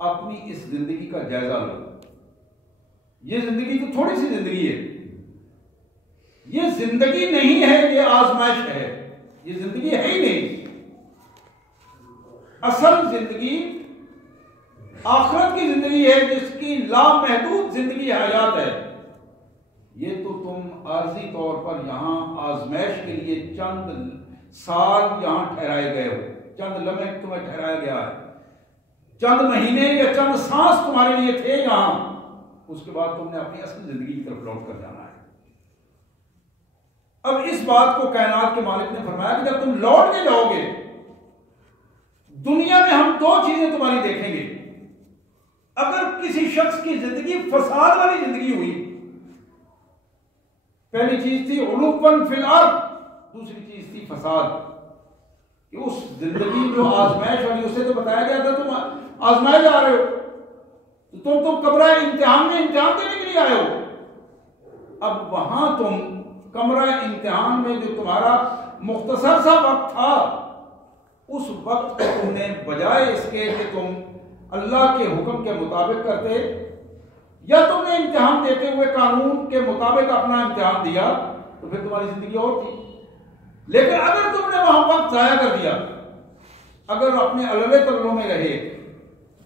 اپنی اس زندگی کا جائزہ لو. یہ زندگی تو تھوڑی سی زندگی ہے، یہ زندگی نہیں ہے، یہ آزمائش ہے. یہ زندگی ہے ہی نہیں. اصل زندگی آخرت کی زندگی ہے، جس کی لامحدود زندگی حیات ہے. یہ تو تم عارضی طور پر یہاں آزمائش کے لیے چند سال یہاں ٹھہرائے گئے ہو، چند لمحے تمہیں ٹھہرایا گیا ہے، چند مہینے یا چند سانس تمہارے لیے تھے یہاں. اس کے بعد تم نے اپنی اصل زندگی کی طرف لوٹ کر جانا ہے. اب اس بات کو کائنات کے مالک نے فرمایا کہ جب تم لوٹ کے جاؤ گے، دنیا میں ہم دو چیزیں تمہاری دیکھیں گے. اگر کسی شخص کی زندگی فساد والی زندگی ہوئی، پہلی چیز تھی علوفاً فی الارض، دوسری چیز تھی فساد. کہ اس زندگی جو آزمائش والی، اسے تو بتایا گیا تھا تم آزمائے جا رہے ہو، تم تو کمرہ امتحان میں امتحان دینے کے لیے آئے ہو. اب وہاں تم کمرہ امتحان میں جو تمہارا مختصر سا وقت تھا، اس وقت کو تم نے بجائے اس کے کہ تم اللہ کے حکم کے مطابق کرتے، یا تم نے امتحان دیتے ہوئے قانون کے مطابق اپنا امتحان دیا، تو پھر تمہاری زندگی اور تھی. لیکن اگر تم نے وہاں وقت ضائع کر دیا، اگر اپنے اللے تلوں میں رہے،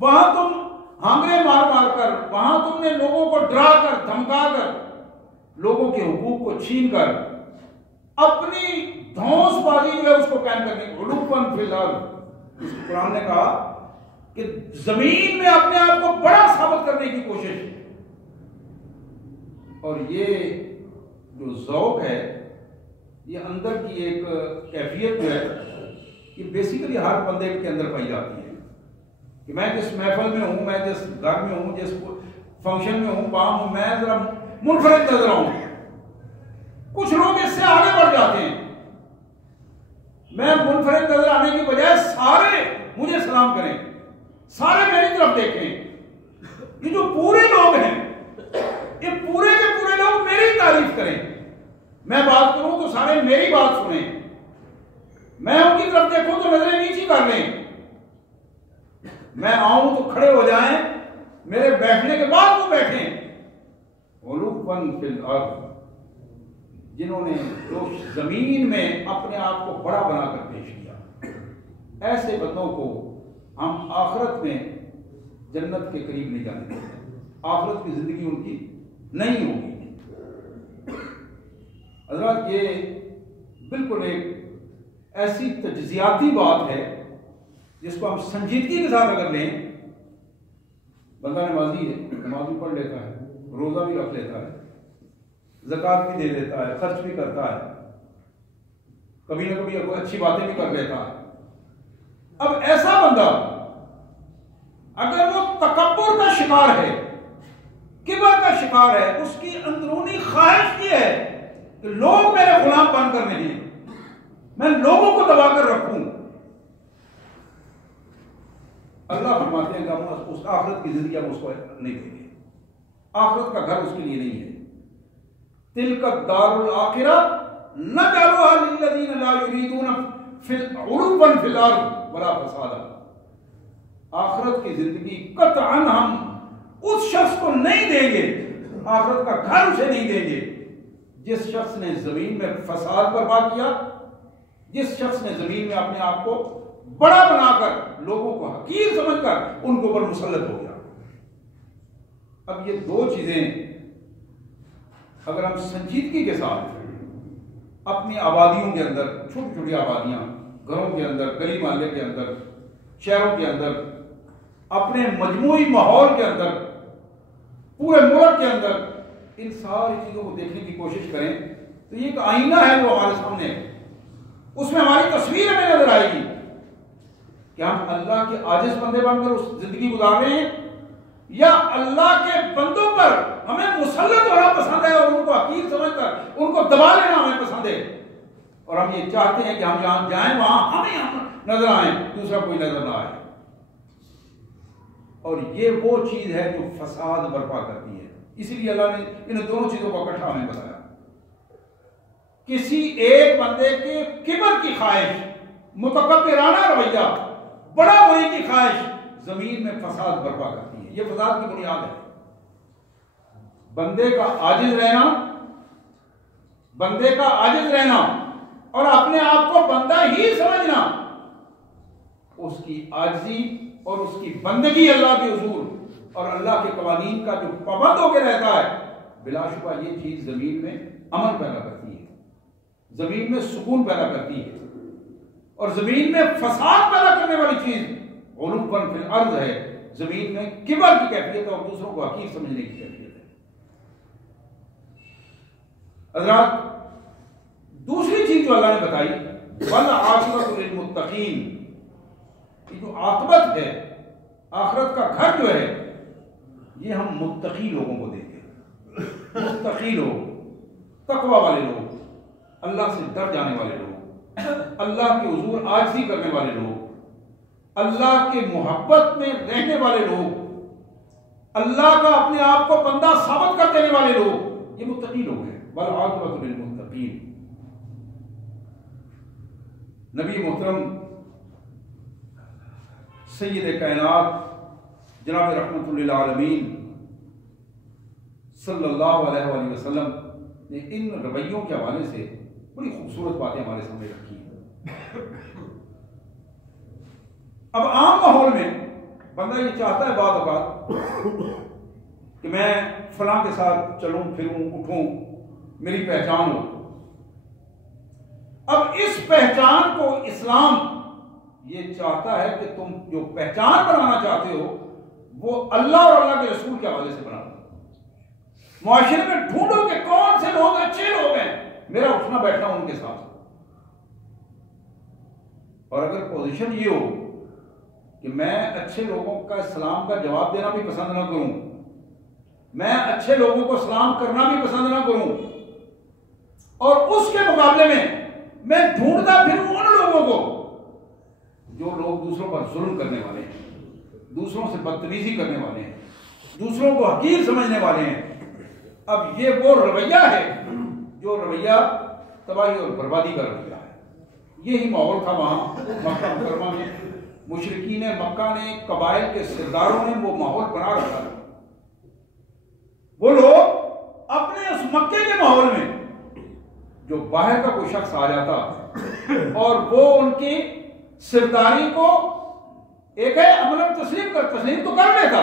وہاں تم ہانگے مار مار کر، وہاں تم نے لوگوں کو ڈرا کر دھمکا کر، لوگوں کے حقوق کو چھین کر، اپنی دھونس بازی جو ہے اس کو قائم کرنے کی علوفاً فی الارض. اس قرآن نے کہا کہ زمین میں اپنے آپ کو بڑا ثابت کرنے کی کوشش. اور یہ جو ذوق ہے، یہ اندر کی ایک کیفیت جو ہے، یہ بیسیکلی ہر بندے کے اندر پائی جاتی ہے. کہ میں جس محفل میں ہوں، میں جس گھر میں ہوں، جس فنکشن میں ہوں، وہاں ہوں، میں ذرا منفرد نظر آؤں. کچھ لوگ اس سے آگے بڑھ جاتے ہیں. میں منفرد نظر آنے کی بجائے سارے مجھے سلام کریں، سارے میری طرف دیکھیں. یہ جو پورے لوگ ہیں، یہ پورے کے پورے لوگ میری تعریف کریں. میں بات کروں تو سارے میری بات سنیں. میں ان کی طرف دیکھوں تو نظریں نیچی کر لیں. میں آؤں تو کھڑے ہو جائیں، میرے بیٹھنے کے بعد وہ بیٹھیں. علوفاً فی الارض، جنہوں نے جو زمین میں اپنے آپ کو بڑا بنا کر پیش کیا، ایسے بندوں کو ہم آخرت میں جنت کے قریب نہیں جانے دیتے. آخرت کی زندگی ان کی نہیں ہوگی. حضرات، یہ بالکل ایک ایسی تجزیاتی بات ہے جس کو ہم سنجیدگی کے ساتھ اگر لیں. بندہ نمازی ہے، نماز بھی پڑھ لیتا ہے، روزہ بھی رکھ لیتا ہے، زکوٰۃ بھی دے دیتا ہے، خرچ بھی کرتا ہے، کبھی نہ کبھی اچھی باتیں بھی کر لیتا ہے. اب ایسا بندہ اگر وہ تکبر کا شکار ہے، کبر کا شکار ہے، اس کی اندرونی خواہش یہ ہے کہ لوگ میرے غلام بن کر نہیں، میں لوگوں کو دبا کر رکھوں. اللہ فرماتے ہیں کہ ہم اس آخرت کی زندگی ہم اس کو نہیں دیں گے. آخرت کا گھر اس کے لیے نہیں ہے. تلک الدار الآخرہ نجعلها للذین لا یریدون علوا فی الارض ولا فسادا. آخرت کی زندگی قطعاً ہم اس شخص کو نہیں دیں گے، آخرت کا گھر اسے نہیں دیں گے جس شخص نے زمین میں فساد برپا کیا، جس شخص نے زمین میں اپنے آپ کو بڑا بنا کر لوگوں کو حقیر سمجھ کر ان کے اوپر مسلط ہو گیا. اب یہ دو چیزیں اگر ہم سنجیدگی کے ساتھ اپنی آبادیوں کے اندر، چھوٹی چھوٹی آبادیاں، گھروں کے اندر، گلی محلے کے اندر، شہروں کے اندر، اپنے مجموعی ماحول کے اندر، پورے ملک کے اندر، ان ساری چیزوں کو دیکھنے کی کوشش کریں تو یہ ایک آئینہ ہے جو ہمارے سامنے ہے. اس میں ہماری تصویر ہمیں نظر آئے گی کہ ہم اللہ کے عاجز بندے بن کر اس زندگی گزار رہے ہیں، یا اللہ کے بندوں پر ہمیں مسلط ہونا پسند ہے اور ان کو حقیر سمجھ کر ان کو دبا لینا ہمیں پسند ہے، اور ہم یہ چاہتے ہیں کہ ہم جہاں جائیں وہاں ہمیں نظر آئیں، دوسرا کوئی نظر نہ آئے. اور یہ وہ چیز ہے جو فساد برپا کرتی ہے. اسی لیے اللہ نے ان دونوں چیزوں کو اکٹھا ہمیں بتایا. کسی ایک بندے کے کبر کی خواہش، متکبرانہ رویہ، بڑا ہونے کی خواہش، زمین میں فساد برپا کرتی ہے. یہ فساد کی بنیاد ہے. بندے کا عاجز رہنا اور اپنے آپ کو بندہ ہی سمجھنا، اس کی عاجزی اور اس کی بندگی اللہ کے حضور اور اللہ کے قوانین کا جو پابند ہو کے رہتا ہے، بلا شبہ یہ چیز زمین میں امن پیدا کرتی ہے، زمین میں سکون پیدا کرتی ہے. اور زمین میں فساد پیدا کرنے والی چیز علوا فی الارض ہے. زمین میں کبر کی کیفیت اور دوسروں کو حقیر سمجھنے کی کیفیت ہے. حضرات، دوسری چیز جو اللہ نے بتائی والعاقبۃ للمتقین، یہ جو عاقبت ہے، آخرت کا گھر جو ہے، یہ ہم متقی لوگوں کو دیں گے. متقی لوگ، تقوی والے لوگ، اللہ سے ڈر جانے والے لوگ، اللہ کے حضور عاجزی کرنے والے لوگ، اللہ کے محبت میں رہنے والے لوگ، اللہ کا اپنے آپ کو بندہ ثابت کر دینے والے لوگ، یہ متقی لوگ ہیں. والعاقبۃ للمتقین. نبی محترم سید کائنات جناب رحمت للعالمین صلی اللہ علیہ وآلہ وسلم نے ان رویوں کے حوالے سے بڑی خوبصورت باتیں ہمارے سامنے رکھی ہیں. اب عام ماحول میں بندہ یہ چاہتا ہے بعض اوقات کہ میں فلاں کے ساتھ چلوں پھروں اٹھوں، میری پہچان ہو. اب اس پہچان کو اسلام یہ چاہتا ہے کہ تم جو پہچان بنانا چاہتے ہو وہ اللہ اور اللہ کے رسول کے حوالے سے بناؤ. معاشرے میں ڈھونڈو کہ کون سے لوگ اچھے لوگ ہیں، میرا اٹھنا بیٹھنا ان کے ساتھ. اور اگر پوزیشن یہ ہو کہ میں اچھے لوگوں کا سلام کا جواب دینا بھی پسند نہ کروں، میں اچھے لوگوں کو سلام کرنا بھی پسند نہ کروں، اور اس کے مقابلے میں ڈھونڈتا پھروں ان لوگوں کو جو لوگ دوسروں پر ظلم کرنے والے ہیں، دوسروں سے بدتمیزی کرنے والے ہیں، دوسروں کو حقیر سمجھنے والے ہیں. اب یہ وہ رویہ ہے جو رویہ تباہی اور بربادی کا رویہ ہے. یہی ماحول تھا وہاں مکہ مکرمہ میں. مشرکین مکہ نے، قبائل کے سرداروں نے وہ ماحول بنا رکھا تھا. وہ لوگ اپنے اس مکے کے ماحول میں جو باہر کا کوئی شخص آ جاتا اور وہ ان کی سرداری کو ایک ہے عملاً تسلیم تو کر لیتا،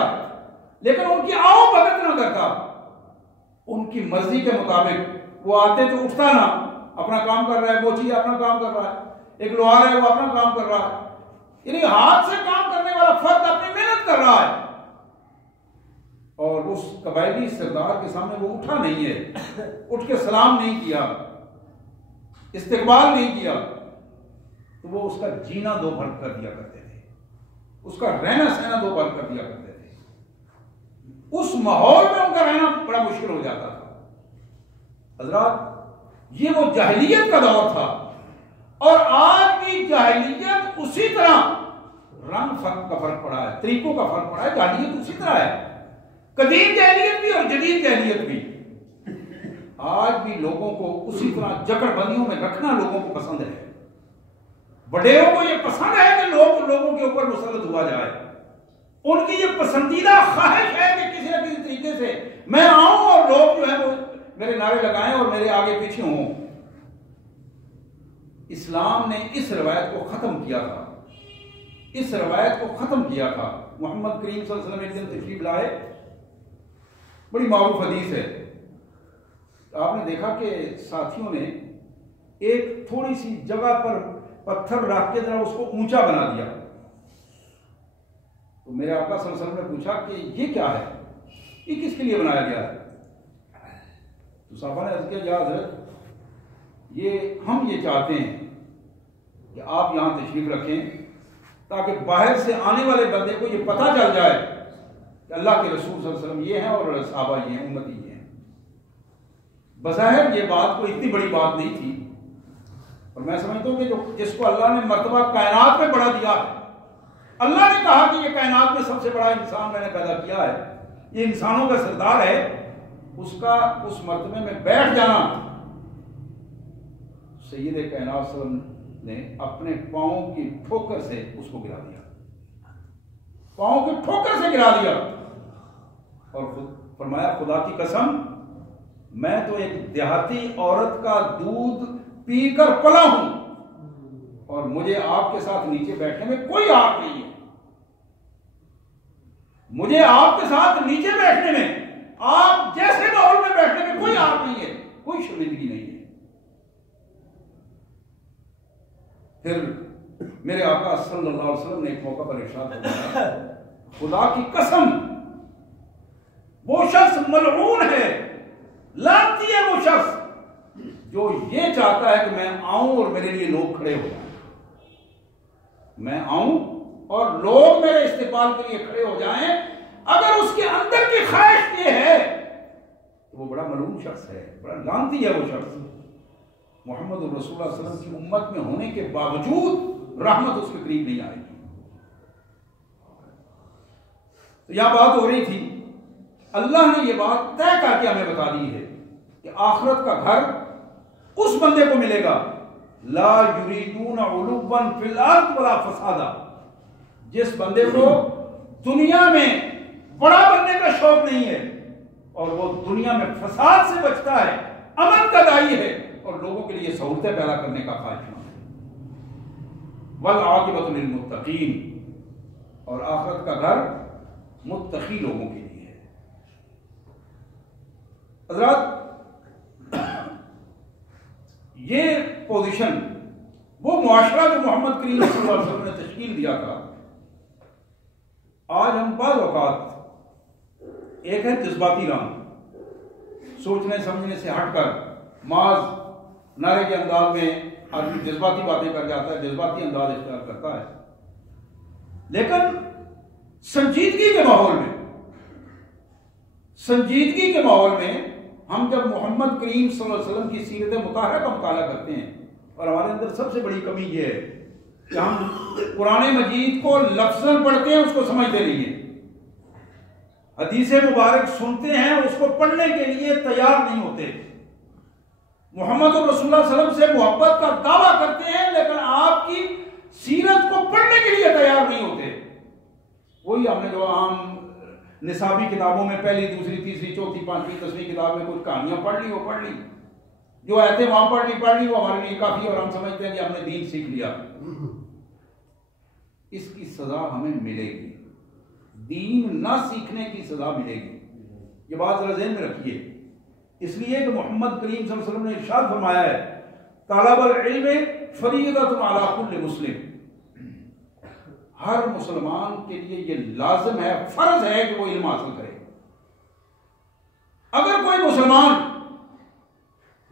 لیکن ان کی آؤ بھگت نہ کرتا. ان کی مرضی کے مطابق وہ آتے تو اٹھتا نہ، اپنا کام کر رہا ہے، وہ چیز اپنا کام کر رہا ہے، ایک لوہار ہے وہ اپنا کام کر رہا ہے. یعنی ہاتھ سے کام کرنے والا فرد اپنی محنت کر رہا ہے، اور اس قبائلی سردار کے سامنے وہ اٹھا نہیں ہے، اٹھ کے سلام نہیں کیا، استقبال نہیں کیا، تو وہ اس کا جینا دو بھر کر دیا کرتے تھے، اس کا رہنا سہنا دو بھر کر دیا کرتے تھے. اس ماحول میں ان کا رہنا بڑا مشکل ہو جاتا تھا. حضرات، یہ وہ جاہلیت کا دور تھا، اور آج بھی جاہلیت اسی طرح، رنگ فرق کا فرق پڑا ہے، طریقوں کا فرق پڑا ہے، جاہلیت اسی طرح ہے. قدیم جاہلیت بھی اور جدید جاہلیت بھی. آج بھی لوگوں کو اسی طرح جکڑ بندیوں میں رکھنا لوگوں کو پسند ہے. بڑیوں کو یہ پسند ہے کہ لوگوں کے اوپر مسلط ہوا جائے. ان کی یہ پسندیدہ خواہش ہے کہ کسی نہ کسی طریقے سے میں آؤں اور لوگ جو ہے وہ میرے نعرے لگائیں اور میرے آگے پیچھے ہوں. اسلام نے اس روایت کو ختم کیا تھا، اس روایت کو ختم کیا تھا. محمد کریم صلی اللہ علیہ وسلم ایک دن تشریف لائے. بڑی معروف حدیث ہے. آپ نے دیکھا کہ ساتھیوں نے ایک تھوڑی سی جگہ پر پتھر رکھ کے ذرا اس کو اونچا بنا دیا. تو میرے آقا صلی اللہ علیہ وسلم نے پوچھا کہ یہ کیا ہے، یہ کس کے لیے بنایا گیا ہے؟ تو صحابہ نے عرض کیا، یا حضرت، ہم یہ چاہتے ہیں کہ آپ یہاں تشریف رکھیں تاکہ باہر سے آنے والے بندے کو یہ پتہ چل جائے کہ اللہ کے رسول صلی اللہ علیہ وسلم یہ ہیں اور صحابہ یہ ہیں، امتی یہ ہیں. بظاہر یہ بات کوئی اتنی بڑی بات نہیں تھی، اور میں سمجھتا ہوں کہ جس کو اللہ نے مرتبہ کائنات میں بڑھا دیا ہے، اللہ نے کہا کہ یہ کائنات میں سب سے بڑا انسان میں نے پیدا کیا ہے، یہ انسانوں کا سردار ہے، اس کا اس مرتبے میں بیٹھ جانا. سید کائنات صلی اللہ علیہ وسلم نے اپنے پاؤں کی ٹھوکر سے اس کو گرا دیا. پاؤں کی ٹھوکر سے گرا دیا اور فرمایا خدا کی قسم میں تو ایک دیہاتی عورت کا دودھ پی کر پلا ہوں اور مجھے آپ کے ساتھ نیچے بیٹھنے میں کوئی آگ نہیں ہے، مجھے آپ کے ساتھ نیچے بیٹھنے میں، آپ جیسے ماحول میں بیٹھنے میں کوئی آگ نہیں ہے، کوئی شرمندگی نہیں ہے۔ پھر میرے آقا صلی اللہ علیہ وسلم نے ایک موقع پر ارشاد فرمایا خدا کی قسم وہ شخص ملعون ہے، لعنتی ہے وہ شخص جو یہ چاہتا ہے کہ میں آؤں اور میرے لیے لوگ کھڑے ہو جائیں، میں آؤں اور لوگ میرے استقبال کے لیے کھڑے ہو جائیں، اگر اس کے اندر کی خواہش یہ ہے تو وہ بڑا ملعون شخص ہے، بڑا لعنتی ہے وہ شخص۔ محمد رسول اللہ صلی اللہ علیہ وسلم کی امت میں ہونے کے باوجود رحمت اس کے قریب نہیں آئے گی۔ تو یہاں بات ہو رہی تھی، اللہ نے یہ بات طے کر کے ہمیں بتا دی ہے کہ آخرت کا گھر اس بندے کو ملے گا لا یریدون علوا فی الارض ولا فسادا، جس بندے کو دنیا میں بڑا بننے کا شوق نہیں ہے اور وہ دنیا میں فساد سے بچتا ہے، امن کا داعی ہے اور لوگوں کے لیے سہولتیں پیدا کرنے کا خواہشمند ہے۔ والعاقبۃ للمتقین، اور آخرت کا گھر متقی لوگوں کے لیے ہے۔ حضرات یہ پوزیشن، وہ معاشرہ جو محمد کریم صلی اللہ علیہ وسلم نے تشکیل دیا تھا، آج ہم بعض اوقات ایک ہے جذباتی رنگ، سوچنے سمجھنے سے ہٹ کر معاذ نعرے کے انداز میں آدمی جذباتی باتیں کر جاتا ہے، جذباتی انداز اختیار کرتا ہے، لیکن سنجیدگی کے ماحول میں ہم جب محمد کریم صلی اللہ علیہ وسلم کی سیرت مطہرہ کا مطالعہ کرتے ہیں، اور ہمارے اندر سب سے بڑی کمی یہ ہے کہ ہم قرآن مجید کو لفظاً پڑھتے ہیں، اس کو سمجھتے نہیں ہیں، حدیث مبارک سنتے ہیں، اس کو پڑھنے کے لیے تیار نہیں ہوتے، محمد رسول اللہ صلی اللہ علیہ وسلم سے محبت کا دعویٰ کرتے ہیں لیکن آپ کی سیرت کو پڑھنے کے لیے تیار نہیں ہوتے۔ وہی ہم نے جو عام نصابی کتابوں میں پہلی دوسری تیسری چوتھی پانچویں 10ویں کتاب میں کچھ کہانیاں پڑھ لی، جو آیتیں وہاں پڑھ لی وہ ہمارے لیے کافی، اور ہم سمجھتے ہیں کہ ہم نے دین سیکھ لیا۔ اس کی سزا ہمیں ملے گی، دین نہ سیکھنے کی سزا ملے گی، یہ بات ذرا ذہن میں رکھیے، اس لیے کہ محمد کریم صلی اللہ علیہ وسلم نے ارشاد فرمایا ہے طلب العلم فریضۃ علی کل مسلم، ہر مسلمان کے لیے یہ لازم ہے، فرض ہے کہ وہ علم حاصل کرے۔ اگر کوئی مسلمان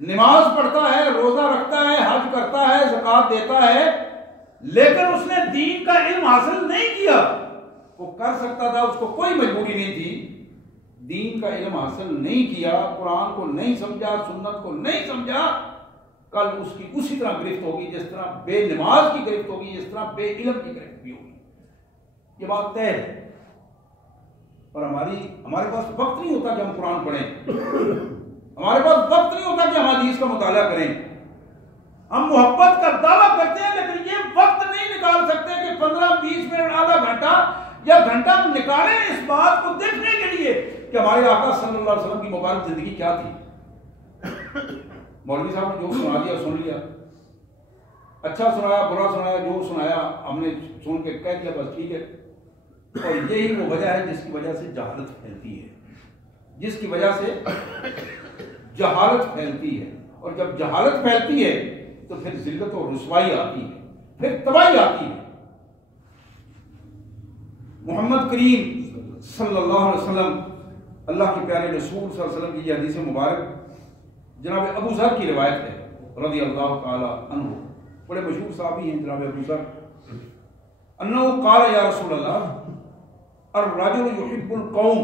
نماز پڑھتا ہے، روزہ رکھتا ہے، حج کرتا ہے، زکوٰۃ دیتا ہے، لیکن اس نے دین کا علم حاصل نہیں کیا، وہ کر سکتا تھا، اس کو کوئی مجبوری نہیں تھی، دین کا علم حاصل نہیں کیا، قرآن کو نہیں سمجھا، سنت کو نہیں سمجھا، کل اس کی اسی طرح گرفت ہوگی جس طرح بے نماز کی گرفت ہوگی، جس طرح بے علم کی گرفت بھی ہوگی، یہ بات طے ہے۔ اور ہمارے پاس وقت نہیں ہوتا کہ ہم قرآن پڑھیں، ہمارے پاس وقت نہیں ہوتا کہ ہم حدیث کا مطالعہ کریں، ہم محبت کا دعویٰ کرتے ہیں لیکن یہ وقت نہیں نکال سکتے کہ 15-20 منٹ، آدھا گھنٹہ یا گھنٹہ نکالیں اس بات کو دیکھنے کے لیے کہ ہمارے آقا صلی اللہ علیہ وسلم کی مبارک زندگی کیا تھی۔ مولوی صاحب نے جو سنا دیا سن لیا، اچھا سنایا برا سنایا، جو سنایا ہم نے سن کے کہہ دیا بس ٹھیک ہے، اور یہی وہ وجہ ہے جس کی وجہ سے جہالت پھیلتی ہے، اور جب جہالت پھیلتی ہے تو پھر ذلت اور رسوائی آتی ہے، پھر تباہی آتی ہے۔ محمد کریم صلی اللہ علیہ وسلم، اللہ کے پیارے رسول صلی اللہ علیہ وسلم کی یہ حدیث مبارک جناب ابو ذر کی روایت ہے رضی اللہ تعالی عنہ، بڑے مشہور صحابی ہیں جناب ابو ذر، انہو قال یا رسول اللہ الرجل يحب القوم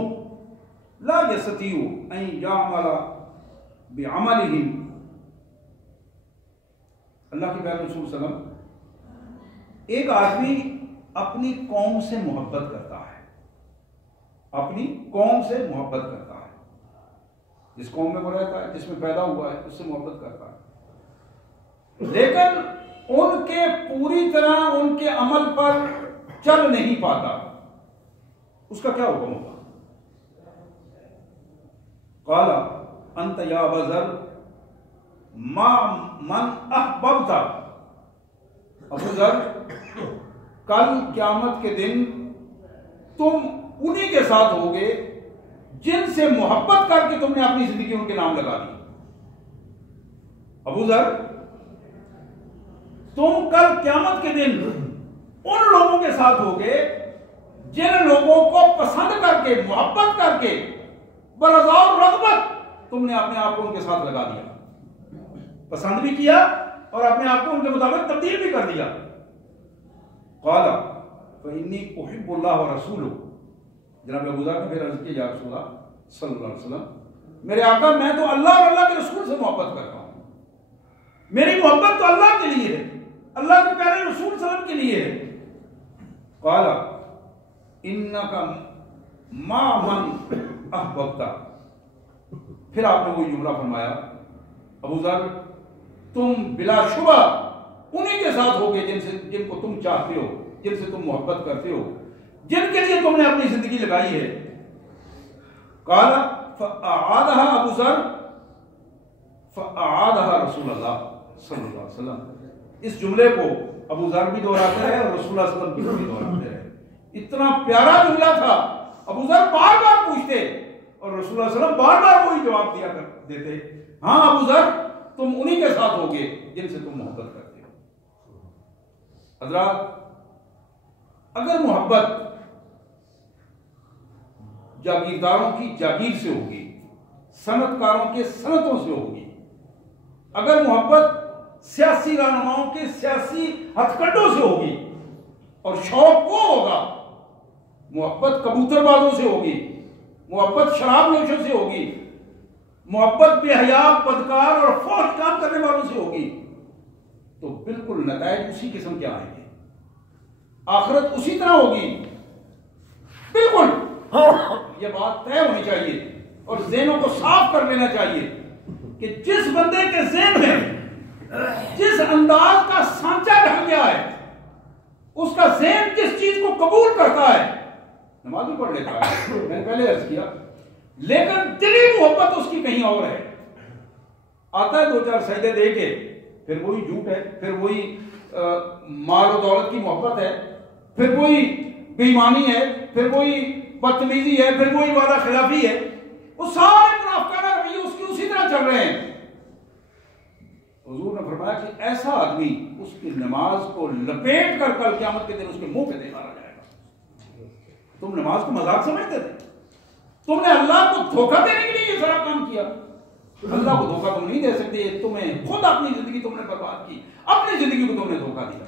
لا يستطيع ان يعمل بعملهم، اللہ کے پیارے رسول صلی اللہ علیہ وسلم، ایک آدمی اپنی قوم سے محبت کرتا ہے، اپنی قوم سے محبت کرتا ہے، جس قوم میں وہ رہتا ہے، جس میں پیدا ہوا ہے، اس سے محبت کرتا ہے، لیکن ان کے پوری طرح ان کے عمل پر چل نہیں پاتا، اس کا کیا حکم ہوگا؟ قال انت یا ابا ذر ما من احببت، ابو ذر کل قیامت کے دن تم انہی کے ساتھ ہوگے جن سے محبت کر کے تم نے اپنی زندگی ان کے نام لگا دی. ابو ذر تم کل قیامت کے دن ان لوگوں کے ساتھ ہوگے جن لوگوں کو پسند کر کے محبت کر کے برضا اور رغبت تم نے اپنے آپ کو ان کے ساتھ لگا دیا، پسند بھی کیا اور اپنے آپ کو ان کے مطابق تبدیل بھی کر دیا. قال فإني أحب الله ورسوله، جناب ابو ذر نے پھر عرض کیا یا رسول اللہ صلی اللہ علیہ وسلم، میرے آقا میں تو اللہ اور اللہ کے رسول سے محبت کرتا ہوں، میری محبت تو اللہ کے لیے ہے، اللہ کے پیارے رسول صلی اللہ علیہ وسلم کے لیے ہے. قال انک ما من احببت، پھر آپ نے وہی جملہ فرمایا ابو ذر تم بلا شبہ انہی کے ساتھ ہوگے جن کو تم چاہتے ہو، جن سے تم محبت کرتے ہو، جن کے لیے تم نے اپنی زندگی لگائی ہے. قال فاعادها ابو ذر فاعادها رسول اللہ صلی اللہ علیہ وسلم، اس جملے کو ابو ذر بھی دہراتے رہے اور رسول اللہ صلی اللہ علیہ وسلم بھی دہراتے رہے. اتنا پیارا جملہ تھا، ابو ذر بار بار پوچھتے اور رسول اللہ صلی اللہ علیہ وسلم بار بار وہی جواب دیا دیتے، ہاں ابو ذر تم انہی کے ساتھ ہوگے جن سے تم محبت کرتے ہو. حضرات اگر محبت جاگیرداروں کی جاگیر سے ہوگی، صنعت کاروں کے صنعتوں سے ہوگی، اگر محبت سیاسی رہنماؤں کے سیاسی ہتھ کنڈوں سے ہوگی اور شوق وہ ہوگا، محبت کبوتر بازوں سے ہوگی، محبت شراب نوشوں سے ہوگی، محبت بے حیا بدکار اور فحش کام کرنے والوں سے ہوگی، تو بالکل نتائج اسی قسم کے آئیں گے، آخرت اسی طرح ہوگی. بالکل یہ بات طے ہونی چاہیے اور ذہنوں کو صاف کر لینا چاہیے کہ جس بندے کے ذہن میں جس انداز کا سانچہ ڈھل گیا ہے، اس کا ذہن جس چیز کو قبول کرتا ہے، نماز بھی پڑھ لیتا ہے، میں نے پہلے عرض کیا، لیکن دلی محبت اس کی کہیں اور ہے. آتا ہے دو چار سجدے دے کے پھر وہی جھوٹ ہے، پھر وہی مال و دولت کی محبت ہے، پھر وہی بے ایمانی ہے، پھر وہی بدتمیزی ہے، پھر وہی وعدہ خلافی ہے. وہ سارے منافقانہ رویے اس کی اسی طرح چل رہے ہیں. حضور نے فرمایا کہ ایسا آدمی اس کی نماز کو لپیٹ کر کل قیامت کے دن اس کے منہ پہ دے مارا جائے گا. تم نماز کو مذاق سمجھتے تھے، تم نے اللہ کو دھوکہ دینے کے لیے یہ سارا کام کیا. اللہ کو دھوکہ تم نہیں دے سکتے، تمہیں خود اپنی زندگی تم نے برباد کی، اپنی زندگی کو تم نے دھوکہ دیا.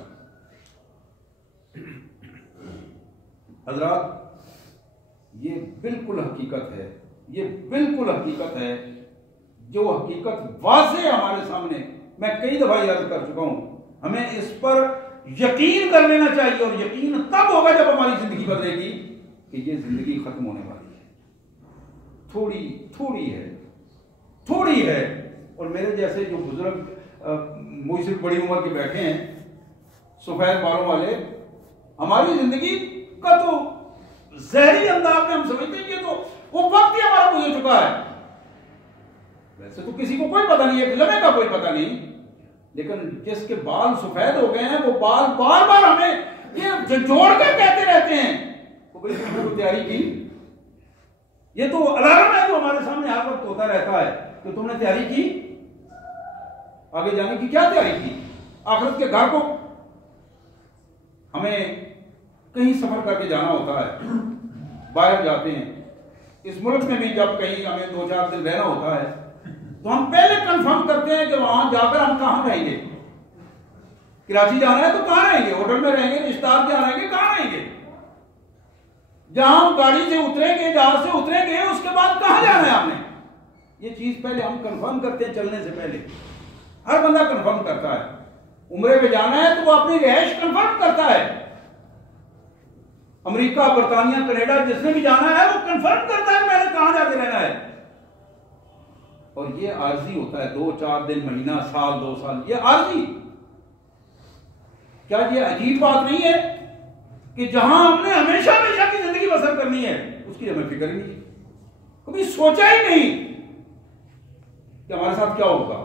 حضرات یہ بالکل حقیقت ہے، یہ بالکل حقیقت ہے، جو حقیقت واضح ہمارے سامنے، میں کئی دفعہ یاد کر چکا ہوں. ہمیں اس پر یقین کر لینا چاہیے، اور یقین تب ہوگا جب ہماری زندگی بدلے گی کہ یہ زندگی ختم ہونے والی ہے، تھوڑی ہے. اور میرے جیسے جو بزرگ مجھ سے بڑی عمر کے بیٹھے ہیں، سفید بالوں والے، ہماری زندگی کا تو زہری انداز میں ہم سمجھتے ہیں کہ تو وہ وقت ہی ہمارا گزر چکا ہے. ویسے تو کسی کو کوئی پتہ نہیں ہے، لمحے کا کوئی پتہ نہیں، لیکن جس کے بال سفید ہو گئے ہیں وہ بال بار بار ہمیں یہ جوڑ کر کہتے رہتے ہیں وہ بھائی تم نے تیاری کی. یہ تو الارم ہے جو ہمارے سامنے ہر وقت ہوتا رہتا ہے کہ تم نے تیاری کی، آگے جانے کی کیا تیاری کی. آخرت کے گھر کو ہمیں کہیں سفر کر کے جانا ہوتا ہے، باہر جاتے ہیں. اس ملک میں بھی جب کہیں ہمیں 2-4 دن رہنا ہوتا ہے تو ہم پہلے کنفرم کرتے ہیں کہ وہاں جا کر ہم کہاں رہیں گے. کراچی جانا ہے تو کہاں رہیں گے، ہوٹل میں رہیں گے، رشتہ دار جہاں رہیں گے کہاں رہیں گے. جہاں ہم گاڑی سے اتریں گے، جہاز سے اتریں گے، اس کے بعد کہاں جانا ہے آپ نے، یہ چیز پہلے ہم کنفرم کرتے ہیں. چلنے سے پہلے ہر بندہ کنفرم کرتا ہے. عمرے پہ جانا ہے تو وہ اپنی رہائش کنفرم کرتا ہے. امریکہ، برطانیہ، کینیڈا جس نے بھی جانا ہے وہ کنفرم کرتا ہے میں نے کہاں جا کے رہنا ہے. اور یہ عارضی ہوتا ہے، 2-4 دن، مہینہ، سال، 2 سال، یہ عارضی. کیا یہ عجیب بات نہیں ہے؟ کہ جہاں ہم نے ہمیشہ ہمیشہ کی زندگی بسر کرنی ہے اس کی ہمیں فکر ہی نہیں، کبھی سوچا ہی نہیں کہ ہمارے ساتھ کیا ہوگا.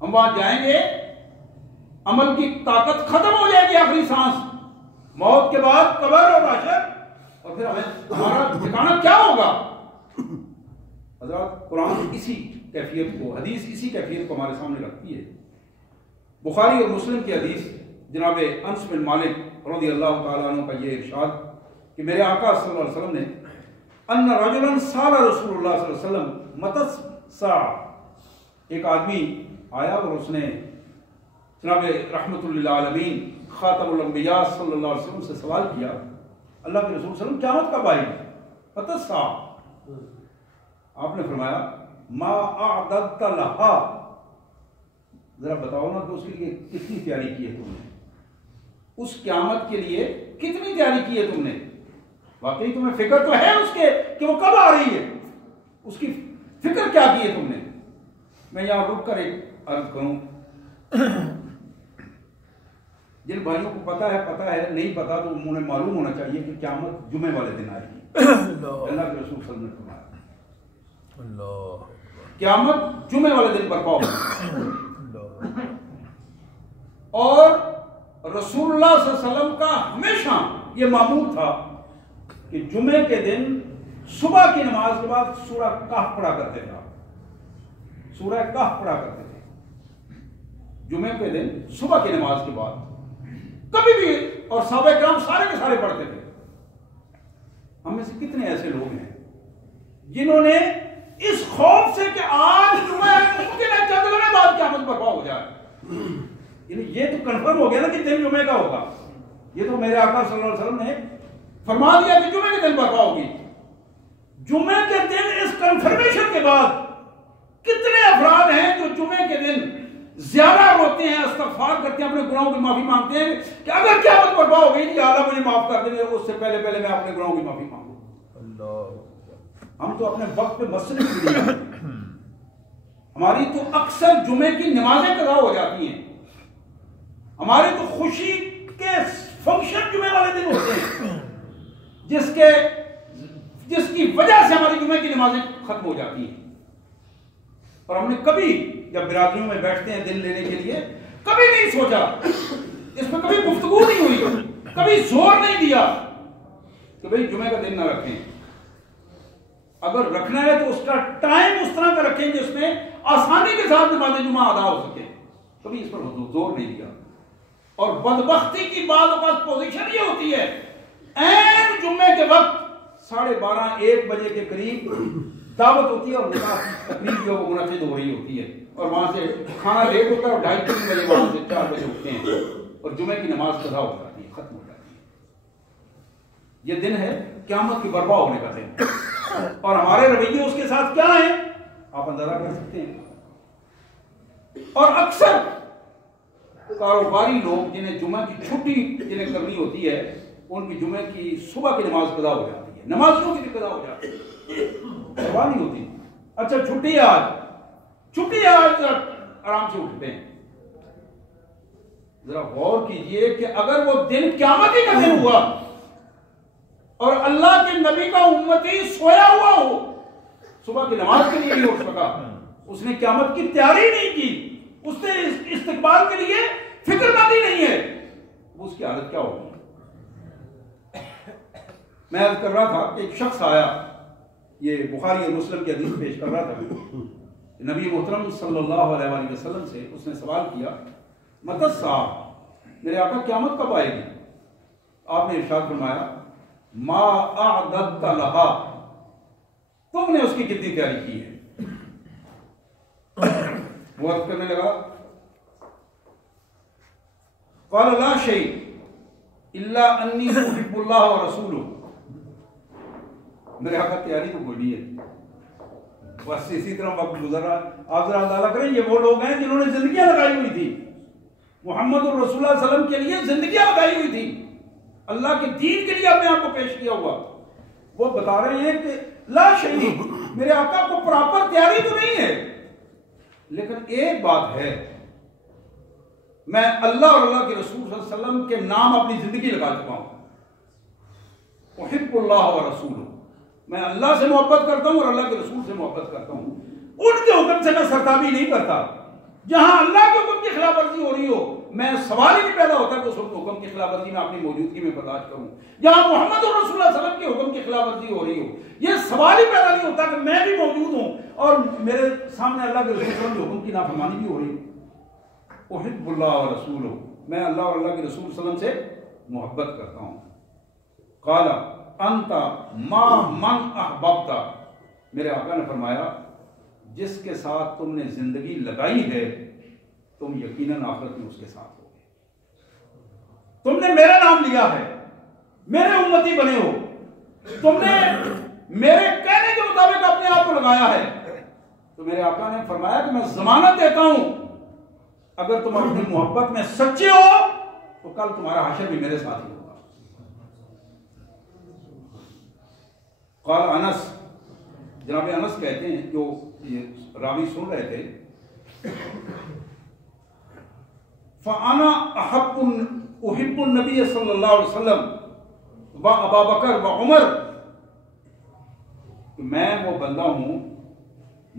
ہم وہاں جائیں گے، عمل کی طاقت ختم ہو جائے گی، آخری سانس، موت کے بعد قبر اور حشر، اور پھر ہمارا ٹھکانہ کیا ہوگا. حضرات قرآن اسی کیفیت کو، حدیث اسی کیفیت کو ہمارے سامنے رکھتی ہے. بخاری اور مسلم کی حدیث جناب انس بن مالک رضی اللہ تعالیٰ عنہ کا یہ ارشاد کہ میرے آقا صلی اللہ علیہ وسلم نے ان رجلا سال رسول اللہ صلی اللہ علیہ وسلم متی الساعہ، ایک آدمی آیا اور اس نے جناب رحمت للعالمین خاتم الانبیاء صلی اللہ علیہ وسلم سے سوال کیا، اللہ کے رسول صلی اللہ علیہ وسلم قیامت کب آئے گی؟ متی الساعہ. آپ نے فرمایا ما اعددت لہا، ذرا بتاؤ نا کہ اس کے لیے کتنی تیاری کی ہے تم نے، اس قیامت کے لیے کتنی تیاری کی ہے تم نے. واقعی تمہیں فکر تو ہے اس کے کہ وہ کب آ رہی ہے، اس کی فکر کیا کی ہے تم نے. میں یہاں رک کر ایک عرض کروں، جن بھائیوں کو پتا ہے نہیں پتا تو انہیں معلوم ہونا چاہیے کہ قیامت جمعے والے دن آئے گی. اللہ کے رسول صلی اللہ علیہ وسلم نے فرمایا قیامت جمعے والے دن برپا ہوگی. اور رسول اللہ صلی اللہ علیہ وسلم کا ہمیشہ یہ معمول تھا کہ جمعے کے دن صبح کی نماز کے بعد سورہ کہف پڑھا کرتے تھے. سورہ کہف پڑھا کرتے تھے جمعے کے دن صبح کی نماز کے بعد کبھی بھی، اور صحابہ کرام سارے کے سارے پڑھتے تھے. ہم میں سے کتنے ایسے لوگ ہیں جنہوں نے اس خوف سے کہ آج جمعہ ممکن ہے چند دنوں بعد قیامت برپا ہو جائے، یعنی یہ تو کنفرم ہو گیا نا کہ دن جمعے کا ہوگا، یہ تو میرے آقا صلی اللہ علیہ وسلم نے فرما دیا کہ جمعے کے دن برپا ہوگی. جمعے کے دن اس کنفرمیشن کے بعد کتنے افراد ہیں جو جمعے کے دن زیادہ روتے ہیں، استغفار کرتے ہیں، اپنے گناہوں کی معافی مانگتے ہیں کہ اگر قیامت برپا ہو گئی یا اللہ مجھے معاف کر دیں، اس سے پہلے میں اپنے گناہوں کی معافی مانگوں. ہم تو اپنے وقت پہ مسئلے کے لیے ہماری تو اکثر جمعے کی نمازیں قضا ہو جاتی ہیں، ہماری تو خوشی کے فنکشن جمعے والے دن ہوتے ہیں جس کی وجہ سے ہماری جمعے کی نمازیں ختم ہو جاتی ہیں. اور ہم نے کبھی جب برادریوں میں بیٹھتے ہیں دن لینے کے لیے کبھی نہیں سوچا، اس پہ کبھی گفتگو نہیں ہوئی، کبھی زور نہیں دیا کہ بھئی جمعے کا دن نہ رکھیں. اگر رکھنا ہے تو اس کا ٹائم اس طرح کا رکھیں جس میں آسانی کے ساتھ نماز جمعہ ادا ہو سکے. کبھی اس پر زور نہیں دیا. اور بدبختی کی بعض اوقات پوزیشن یہ ہوتی ہے عین جمعے کے وقت 12:30-1 بجے کے قریب دعوت ہوتی ہے اور نکاح کی تقریب جو وہ منعقد ہو رہی ہوتی ہے، اور وہاں سے کھانا لیٹ ہوتا ہے اور 2:30-3 بجے وہاں سے 4 بجے اٹھتے ہیں اور جمعے کی نماز قضا ہو جاتی ہے، ختم ہو جاتی ہے. یہ دن ہے قیامت کی برپا ہونے کا دن، اور ہمارے رویے اس کے ساتھ کیا ہیں آپ اندازہ کر سکتے ہیں. اور اکثر کاروباری لوگ جنہیں جمعہ کی چھٹی جنہیں کرنی ہوتی ہے ان کی جمعے کی صبح کی نماز قضا ہو جاتی ہے، نمازوں کی بھی قضا ہو جاتی ہے، پرواہ نہیں ہوتی. اچھا چھٹی ہے آج آرام سے اٹھتے ہیں. ذرا غور کیجئے کہ اگر وہ دن قیامت ہی کا دن ہوا اور اللہ کے نبی کا امتی سویا ہوا ہو، صبح کی نماز کے لیے نہیں اٹھ سکا، اس نے قیامت کی تیاری نہیں کی، اس نے استقبال کے لیے فکر مندی نہیں ہے، اس کی حالت کیا ہوگی. میں عرض کر رہا تھا کہ ایک شخص آیا، یہ بخاری اور مسلم کی حدیث پیش کر رہا تھا، نبی محترم صلی اللہ علیہ وآلہ وسلم سے اس نے سوال کیا متی الساعہ، میرے آقا قیامت کب آئے گی؟ آپ نے ارشاد فرمایا ما اعددت لہا، تم نے اس کی کتنی تیاری کی ہے. وہ عرض کرنے لگا قال لا شیء الا انی احب اللہ ورسولہ، میرے آقا تیاری تو کوئی نہیں ہے، بس اسی طرح وقت گزر رہا. آپ ذرا اندازہ کریں یہ وہ لوگ ہیں جنہوں نے زندگیاں لگائی ہوئی تھی محمد الرسول اللہ صلی اللہ علیہ وسلم کے لیے، زندگیاں لگائی ہوئی تھی اللہ کے دین کے لیے اپنے آپ کو پیش کیا ہوا. وہ بتا رہے ہیں کہ لا شیء، میرے آقا کو پراپر تیاری تو نہیں ہے، لیکن ایک بات ہے میں اللہ اور اللہ کے رسول صلی اللہ علیہ وسلم کے نام اپنی زندگی لگا چکا ہوں. احب اللہ و رسولہ، میں اللہ سے محبت کرتا ہوں اور اللہ کے رسول سے محبت کرتا ہوں. ان کے حکم سے میں سرتابی نہیں کرتا. جہاں اللہ کے حکم کی خلاف ورزی ہو رہی ہو میں سوال ہی نہیں پیدا ہوتا کہ اس حکم کی خلاف ورزی میں اپنی موجودگی میں برداشت کروں. جہاں محمد اور رسول اللہ صلی اللہ علیہ وسلم کے حکم کی خلاف ورزی ہو رہی ہو یہ سوال ہی پیدا نہیں ہوتا کہ میں بھی موجود ہوں اور میرے سامنے اللہ کے رسول صلی اللہ علیہ وسلم کے حکم کی نافرمانی بھی ہو رہی ہو. احب اللہ و رسولہ، میں اللہ اور اللہ کے رسول صلی اللہ علیہ وسلم سے محبت کرتا ہوں. قال انت ما من احببت، میرے آقا نے فرمایا جس کے ساتھ تم نے زندگی لگائی ہے تم یقیناً آخرت میں اس کے ساتھ ہو گے. تم نے میرا نام لیا ہے، میرے امتی بنے ہو، تم نے میرے کہنے کے مطابق اپنے آپ کو لگایا ہے، تو میرے آقا نے فرمایا کہ میں ضمانت دیتا ہوں اگر تم اپنی محبت میں سچے ہو تو کل تمہارا حشر بھی میرے ساتھ ہی ہوگا. قال انس، جناب انس کہتے ہیں جو یہ راوی سن رہے تھے، فَأَنَا أُحِبُّ النَّبِيَّ صلی اللہ علیہ وسلم وَأَبَا بَكْرَ وَعُمَرَ، میں وہ بندہ ہوں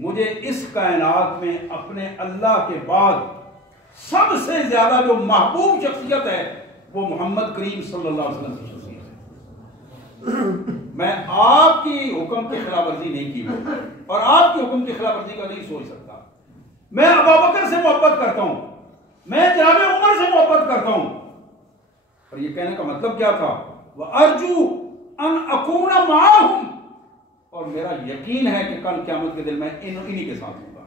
مجھے اس کائنات میں اپنے اللہ کے بعد سب سے زیادہ جو محبوب شخصیت ہے وہ محمد کریم صلی اللہ علیہ وسلم کی شخصیت ہے. میں آپ کی حکم کی خلاف ورزی نہیں کی اور آپ کے حکم کی خلاف ورزی کا نہیں سوچ سکتا. میں ابو بکر سے محبت کرتا ہوں، میں جناب عمر سے محبت کرتا ہوں. اور یہ کہنے کا مطلب کیا تھا؟ وَأَرْجُو أَنْ أَكُونَ مَعَهُمْ، اور میرا یقین ہے کہ کل قیامت کے دن میں انہی کے ساتھ ہوں گا.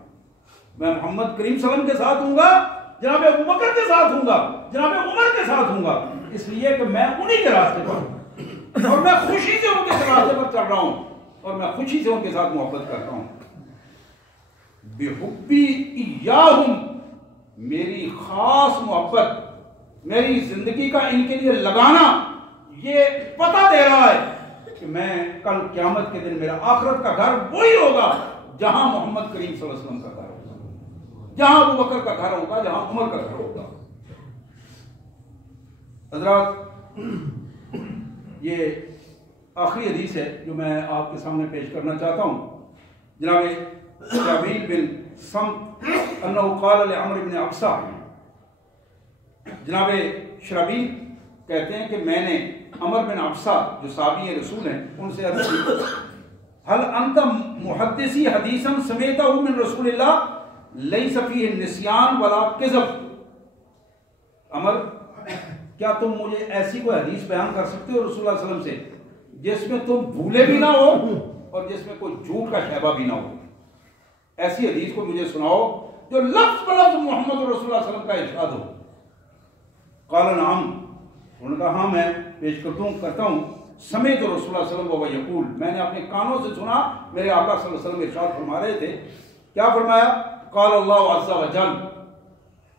میں محمد کریم صلی اللہ علیہ وسلم کے ساتھ ہوں گا، جناب ابو بکر کے ساتھ ہوں گا، جناب عمر کے ساتھ ہوں گا، اس لیے کہ میں انہی کے راستے پر ہوں اور میں خوشی سے ان کے راستے پر چل رہا ہوں اور میں خوشی سے ان کے ساتھ محبت کرتا ہوں. بِحُبِّ إِيَّاهُمْ، میری خاص محبت، میری زندگی کا ان کے لیے لگانا یہ پتہ دے رہا ہے کہ میں کل قیامت کے دن میرا آخرت کا گھر وہی ہوگا جہاں محمد کریم صلی اللہ علیہ وسلم کا گھر ہوگا، جہاں ابو بکر کا گھر ہوگا، جہاں عمر کا گھر ہوگا. حضرات، یہ آخری حدیث ہے جو میں آپ کے سامنے پیش کرنا چاہتا ہوں. جناب شرحبیل بن سمت انہ قال لعمر بن عبسہ، جناب شرحبیل کہتے ہیں کہ میں نے عمر بن عبسہ جو صحابی رسول ہیں ان سے عرض کی، هل انت محدثی حدیثا سمعتہ من رسول اللہ لیس فیہ النسیان ولا کذب. عمر، کیا تم مجھے ایسی کوئی حدیث بیان کر سکتے ہو رسول اللہ صلی اللہ علیہ وسلم سے جس میں تم بھولے بھی نہ ہو اور جس میں کوئی جھوٹ کا شائبہ بھی نہ ہو؟ ایسی حدیث کو مجھے سناؤ جو لفظ بلفظ محمد رسول اللہ صلی اللہ علیہ وسلم کا ارشاد ہو. قال نعم، انہوں نے کہا ہاں میں پیش کرتا ہوں. سمعت رسول اللہ صلی اللہ علیہ وسلم وهو یقول، میں نے اپنے کانوں سے سنا میرے آقا صلی اللہ علیہ وسلم ارشاد فرما رہے تھے. کیا فرمایا؟ قال اللہ عز وجل،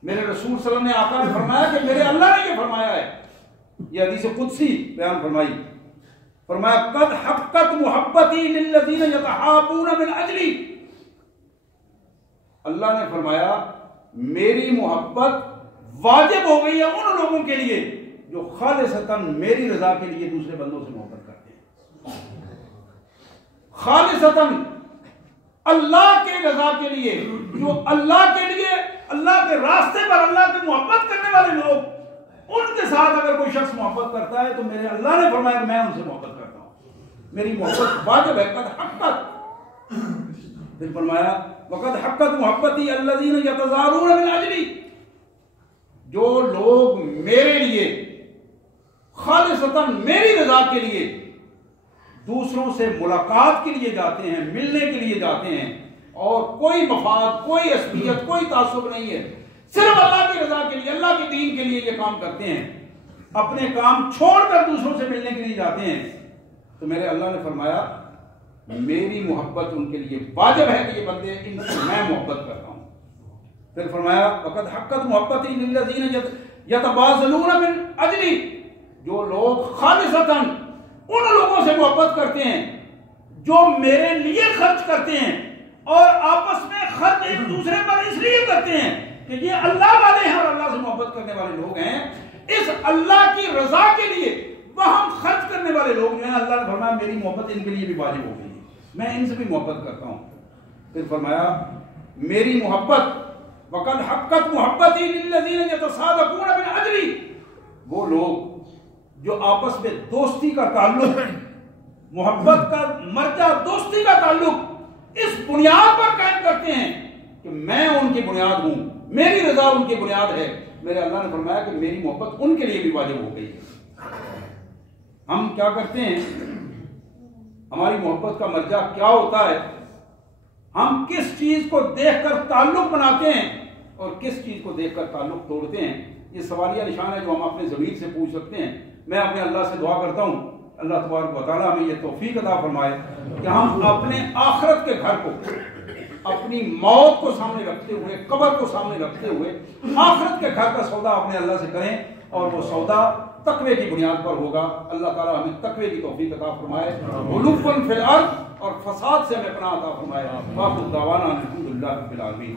میرے رسول صلی اللہ علیہ وسلم نے آقا نے فرمایا کہ میرے اللہ نے یہ فرمایا ہے. یہ حدیث قدسی بیان فرمائی. فرمایا قد حقت محبتی للذین یتحابون من اجلی، اللہ نے فرمایا میری محبت واجب ہو گئی ہے ان لوگوں کے لیے جو خالصتاً میری رضا کے لیے دوسرے بندوں سے محبت کرتے ہیں. خالصتاً اللہ کے رضا کے لیے، جو اللہ کے لیے اللہ کے راستے پر اللہ کی محبت کرنے والے لوگ، ان کے ساتھ اگر کوئی شخص محبت کرتا ہے تو میرے اللہ نے فرمایا کہ میں ان سے محبت کرتا ہوں، میری محبت واجب ہے. قد حقت، پھر فرمایا وقد حقت محبتی الذین یتظاہرون من اجلی، جو لوگ میرے لیے خالصتاً میری رضا کے لیے دوسروں سے ملاقات کے لیے جاتے ہیں، ملنے کے لیے جاتے ہیں اور کوئی مفاد، کوئی عصبیت، کوئی تعصب نہیں ہے، صرف اللہ کی رضا کے لیے، اللہ کے دین کے لیے یہ کام کرتے ہیں، اپنے کام چھوڑ کر دوسروں سے ملنے کے لیے جاتے ہیں، تو میرے اللہ نے فرمایا میری محبت ان کے لیے واجب ہے کہ یہ بندے ان سے میں محبت کرتا ہوں. پھر فرمایا وقد حقت محبتی للذین یتبازلون من اجلی، جو لوگ خالصتاً ان لوگوں سے محبت کرتے ہیں جو میرے لیے خرچ کرتے ہیں اور آپس میں خرچ ایک دوسرے پر اس لیے کرتے ہیں کہ یہ اللہ والے ہیں اور اللہ سے محبت کرنے والے لوگ ہیں، اس اللہ کی رضا کے لیے وہم خرچ کرنے والے لوگ جو ہیں، اللہ نے فرمایا میری محبت ان کے لیے بھی واجب ہو گئی ہے، میں ان سے بھی محبت کرتا ہوں۔ پھر فرمایا میری محبت وقد حقت محبتی للذین یتصادقون بالعدل، وہ لوگ جو آپس میں دوستی کا تعلق، محبت کا مرجع دوستی کا تعلق اس بنیاد پر قائم کرتے ہیں کہ میں ان کی بنیاد ہوں، میری رضا ان کی بنیاد ہے، میرے اللہ نے فرمایا کہ میری محبت ان کے لیے بھی واجب ہو گئی ہے۔ ہم کیا کرتے ہیں، ہماری محبت کا مرجع کیا ہوتا ہے، ہم کس چیز کو دیکھ کر تعلق بناتے ہیں اور کس چیز کو دیکھ کر تعلق توڑتے ہیں، یہ سوالیہ نشان ہے جو ہم اپنے ضمیر سے پوچھ سکتے ہیں۔ میں اپنے اللہ سے دعا کرتا ہوں اللہ تبارک و تعالیٰ ہمیں یہ توفیق عطا فرمائے کہ ہم اپنے آخرت کے گھر کو، اپنی موت کو سامنے رکھتے ہوئے، قبر کو سامنے رکھتے ہوئے آخرت کے گھر کا سودا اپنے اللہ سے کریں، اور وہ سودا تقوی کی بنیاد پر ہوگا۔ اللہ تعالیٰ ہمیں تقوی کی توفیق عطا فرمائے، غلوفاً فی الارض، اور فساد سے ہمیں پناہ عطا فرمائے۔ وآخر دعوانا الحمدللہ رب العالمین۔